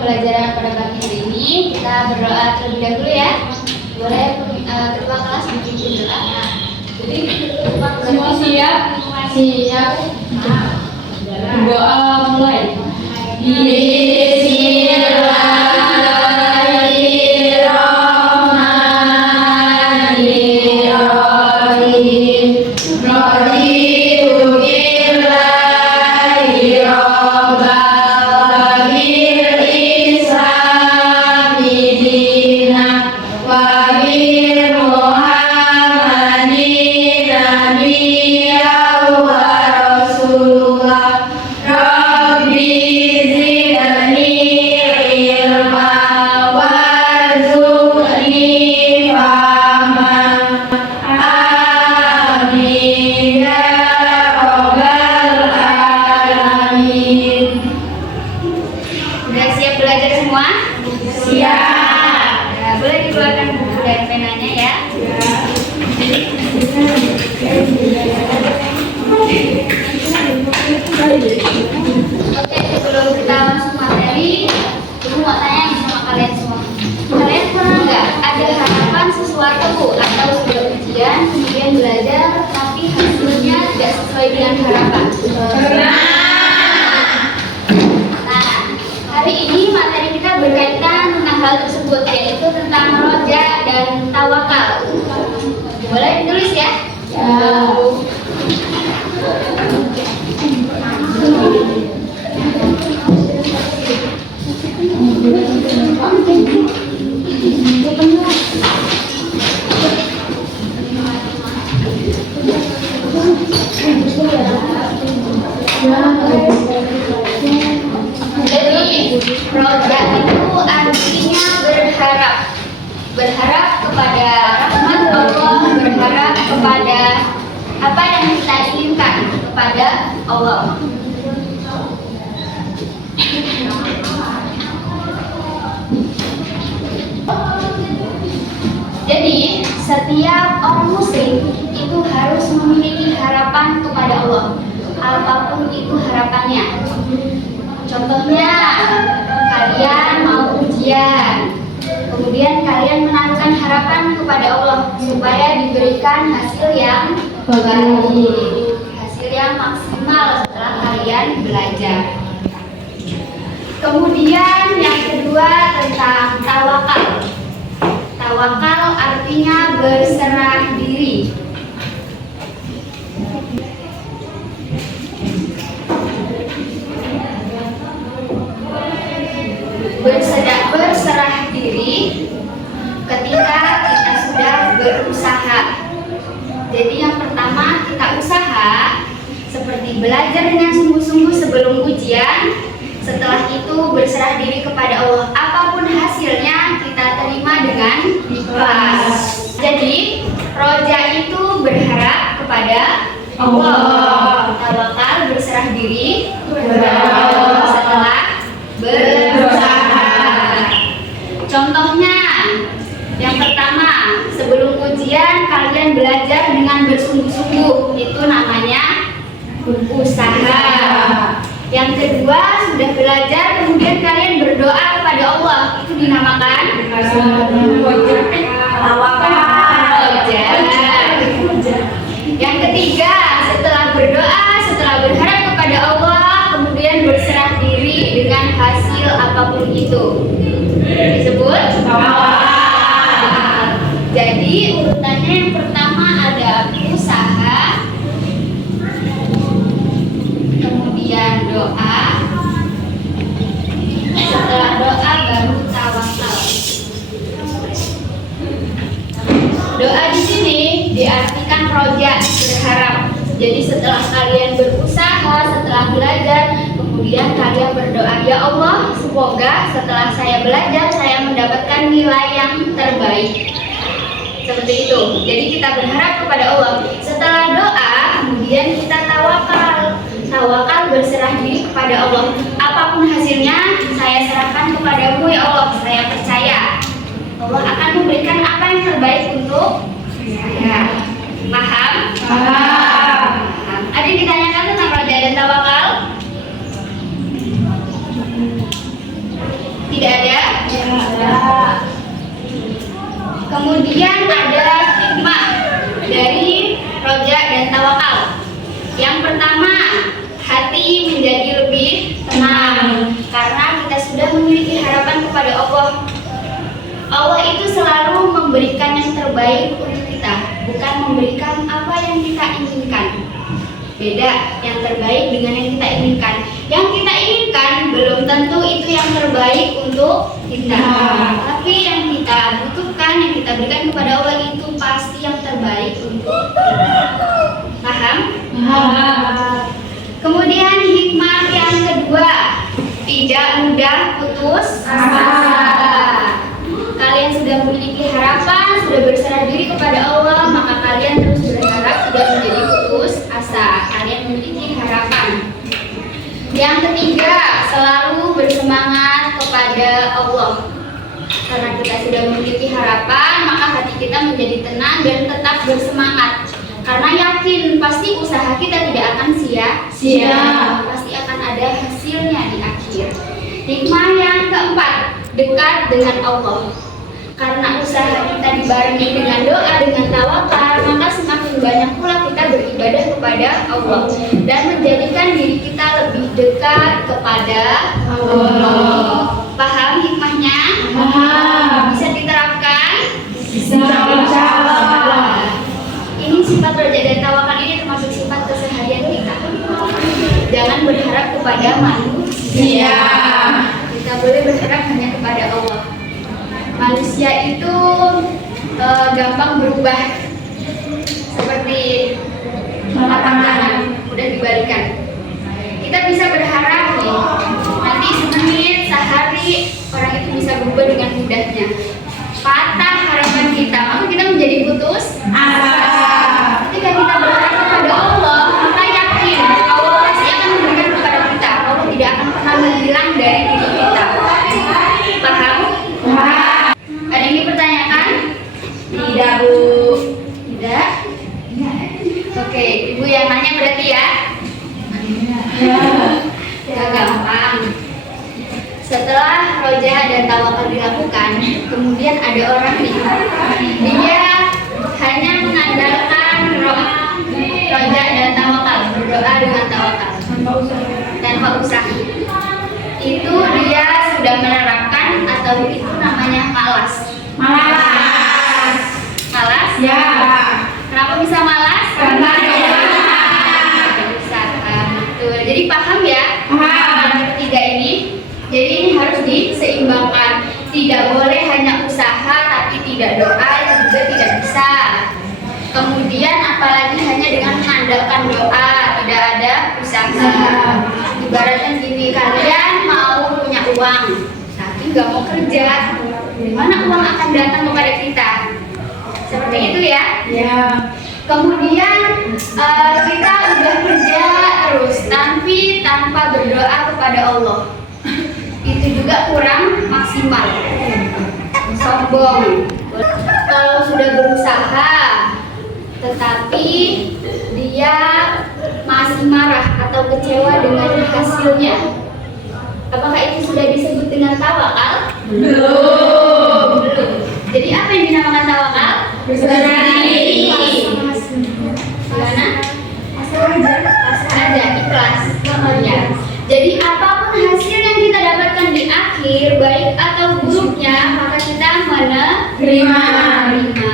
pembelajaran pada pagi hari ini kita berdoa terlebih dahulu ya. Boleh ketua kelas dipimpin doa. Jadi semua siap? Siap. Doa mulai. Sudah siap belajar semua? Siap. Nah, boleh dikeluarkan buku dan penanya ya. Oke, sebelum kita masuk materi, Ibu mau tanya sama kalian semua. Kalian pernah nggak ada harapan sesuatu atau sudah ujian, kemudian belajar, tapi hasilnya tidak sesuai dengan harapan? Pernah. Nah, hari ini materi kita berkaitan tentang hal tersebut, yaitu tentang roja dan tawakal. Boleh ditulis ya? Jadi, roja itu artinya berharap. Berharap kepada rahmat Allah, berharap kepada apa yang kita inginkan kepada Allah. Jadi, setiap orang muslim itu harus memiliki harapan kepada Allah, apapun itu harapannya. Contohnya, kalian mau ujian, kemudian kalian menaruhkan harapan kepada Allah supaya diberikan hasil yang baik, hasil yang maksimal setelah kalian belajar. Kemudian yang kedua tentang tawakal. Tawakal artinya berserah diri. Berserah diri ketika kita sudah berusaha. Jadi yang pertama kita usaha seperti belajar dengan sungguh-sungguh sebelum ujian. Setelah itu berserah diri kepada Allah. Apapun hasilnya kita terima dengan ikhlas. Jadi roja itu berharap kepada Allah. Tawakal berserah diri setelah berusaha. Contohnya, yang pertama, sebelum ujian kalian belajar dengan bersungguh-sungguh, itu namanya usaha. Yang kedua, sudah belajar kemudian kalian berdoa kepada Allah, itu dinamakan yang ketiga, setelah berdoa, setelah berharap kepada Allah, kemudian berserah diri dengan hasil apapun itu, disebut tawakal. Jadi urutannya yang pertama ada usaha, kemudian doa, setelah doa baru tawakal. Doa di sini diartikan roja, berharap. Jadi setelah kalian berusaha, setelah belajar, kemudian kalian berdoa, ya Allah, semoga setelah saya belajar saya mendapatkan nilai yang terbaik. Seperti itu. Jadi kita berharap kepada Allah. Setelah doa, kemudian kita tawakal. Tawakal berserah diri kepada Allah. Apapun hasilnya, saya serahkan kepadamu ya Allah. Saya percaya Allah akan memberikan apa yang terbaik untuk saya. Paham? Paham. Ada yang ditanyakan tentang roja dan tawakal? Allah itu selalu memberikan yang terbaik untuk kita, bukan memberikan apa yang kita inginkan. Beda yang terbaik dengan yang kita inginkan. Yang kita inginkan belum tentu itu yang terbaik untuk kita. Tapi yang kita butuhkan, yang kita berikan kepada Allah itu pasti yang terbaik untuk kita. Paham? Kemudian hikmah yang kedua, tidak mudah putus asa. Kalian sudah memiliki harapan, sudah berserah diri kepada Allah, maka kalian terus berharap tidak menjadi putus asa. Kalian memiliki harapan. Yang ketiga, selalu bersemangat kepada Allah. Karena kita sudah memiliki harapan, maka hati kita menjadi tenang dan tetap bersemangat. Karena yakin pasti usaha kita tidak akan sia-sia. Pasti akan ada hasilnya di akhir. Hikmah yang keempat, dekat dengan Allah. Karena usaha kita dibarengi dengan doa, dengan tawakal, maka semakin banyak pula kita beribadah kepada Allah dan menjadikan diri kita lebih dekat kepada Allah. Paham hikmahnya? Bisa diterapkan? Bisa. Ini sifat roja dan tawakal ini termasuk sifat keseharian kita. Jangan berharap kepada manusia. Kita boleh berharap hanya kepada Allah. Manusia itu gampang berubah, seperti telapak tangan mudah dibalikan. Kita bisa berharap nih, nanti semenit, sehari orang itu bisa berubah dengan mudahnya. Patah harapan kita, maka kita menjadi putus asa. Ketika kita berharap kepada Allah, maka yakin Allah pasti akan memberikan kepada kita. Allah tidak akan pernah menghilang dari diri kita. Paham? Ada yang dipertanyakan? Tidak, Bu. Tidak? Oke, Ibu yang nanya berarti ya? Ya, gampang. Setelah roja dan tawakal dilakukan, kemudian ada orang nih, dia hanya mengandalkan roja dan tawakal, berdoa dengan tawakal tanpa usaha. Itu dia sudah menerapkan atau itu namanya malas. Malas? Ya. Kenapa bisa malas? Karena ada usaha. Betul. Jadi paham ya? Yang ketiga ini. Jadi ini harus diseimbangkan. Tidak boleh hanya usaha tapi tidak doa, itu juga tidak bisa. Kemudian apalagi hanya dengan mengandalkan doa, tidak ada usaha. Ibaratnya gini, kalian mau punya uang tapi nggak mau kerja, dari mana uang akan datang kepada kita? Seperti itu ya? Ya. Kemudian kita udah kerja terus tapi tanpa berdoa kepada Allah, itu juga kurang maksimal, sombong. Kalau sudah berusaha tetapi dia masih marah atau kecewa dengan hasilnya, apakah itu sudah disebut dengan tawakal? Belum. Jadi apa yang dinamakan tawakal? Berserah diri. Gimana? Pasrah aja, ikhlas. Ya. Jadi apapun hasil yang kita dapatkan di akhir, baik atau buruknya, maka kita menerima.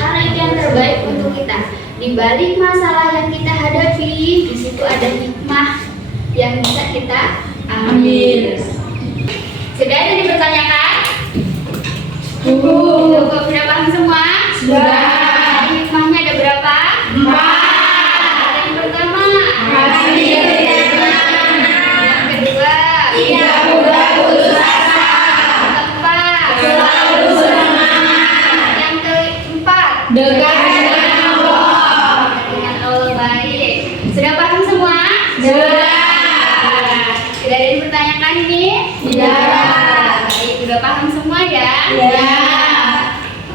Karena itu yang terbaik untuk kita. Di balik masalah yang kita hadapi, di situ ada hikmah yang bisa kita ambil. Sudah ada yang dipertanyakan? Sudah paham semua? Sudah. Hikmahnya ada berapa? 4. Yang pertama, yang kedua, tidak mudah putus asa. Yang keempat, selalu semangat. Yang keempat, dekat dengan Allah. Dengan Allah baik. Sudah paham semua? Sudah. Sudah ada yang dipertanyakan ini? Tidak. Baik, sudah paham semua ya? Ya.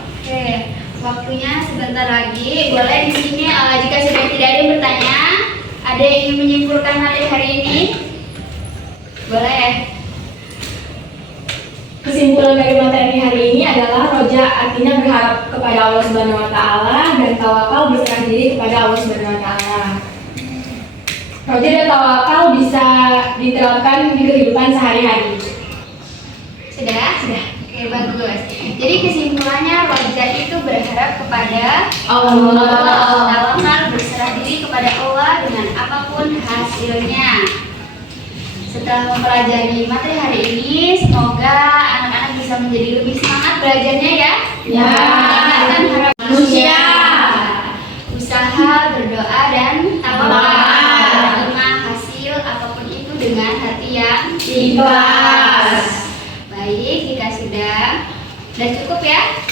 Oke, waktunya sebentar lagi. Boleh di sini jika sudah tidak ada yang bertanya, ada yang ingin menyimpulkan materi hari ini? Boleh. Kesimpulan dari materi hari ini adalah roja artinya berharap kepada Allah Subhanahu wa taala dan tawakal berserah diri kepada Allah Subhanahu wa taala. Roja dan tawakal bisa diterapkan di kehidupan sehari-hari. Sudah? Sudah. Oke, bagus. Jadi kesimpulannya roja itu berharap kepada Allah. tawakal berserah diri kepada Allah dengan apapun hasilnya. Setelah mempelajari materi hari ini, semoga anak-anak bisa menjadi lebih semangat belajarnya ya. Ya. Meningkatkan harapan Manusia. Usaha, berdoa dan tawakal. Tawakal. Menerima hasil apapun itu dengan hati yang Ikhlas. Baik, jika sudah cukup ya.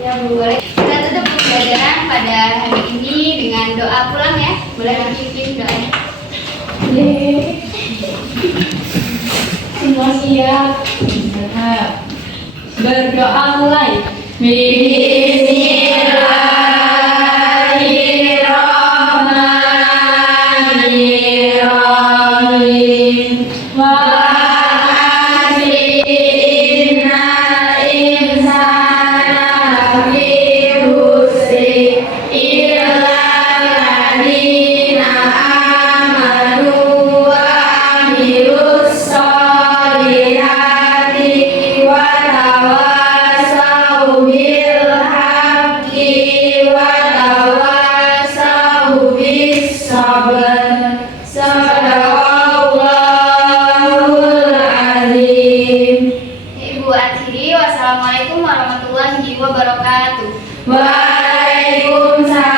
Ya, Bu. Boleh kita tutup pembelajaran pada hari ini dengan doa pulang ya. Boleh dipimpin doanya. Semua siap. Berdoa mulai. Bismillahirrahmanirrahim. Wa inna insana lafi khusri illa alladziina amanu wa amilus sholihati wa tawassaw bil haqqi wa tawassaw bis sabr. Sadaqallahul azim. Ibu akhiri, wassalamualaikum warahmatullahi wabarakatuh. Waalaikumsalam.